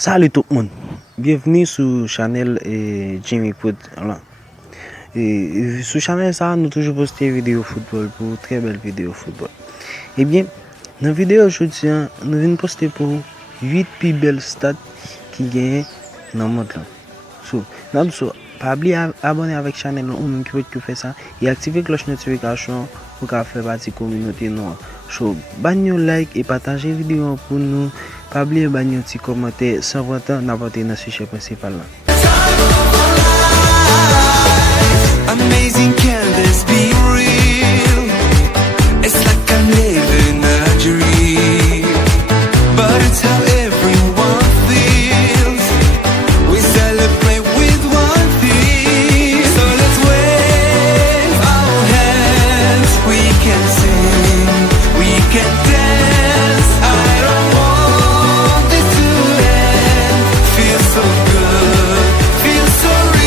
Salut tout le monde, bienvenue sur Channel Jimmy Pod. Voilà. Sur Channel ça, nous toujours poster vidéo football pour très belle vidéo football. Eh bien, dans la vidéo aujourd'hui, nous venons poster pour 8 plus belles stats qui gagnent dans le monde là. Pas oublier abonner avec Channel ou même qui peut faire ça et activer cloche notification pour faire partie de la communauté noire. So, bagnez like et partagez la vidéo pour nous. Pas oublier bagnez un petit commentaire sans votre n'apporter dans le sujet principal là. Amazing, can this be real? It's like I'm living a dream, but it's how everyone feels. We celebrate with one thing, so let's wave our hands. We can sing, we can dance. I don't want this to end. Feels so good, feels so real.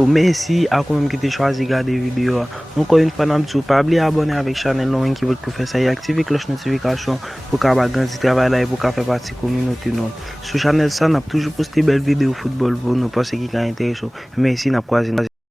So merci à quand même qui t'ai choisi regarder vidéo. Encore une fois, n'a pas oublier abonner avec channel non qui veut pour faire ça et activer cloche notification pour qu'à grandir travail là et pour qu'à faire partie communauté non. Sur channel ça n'a toujours posté belle vidéo football pour nous parce qu'il est intéressant. Merci n'a croisé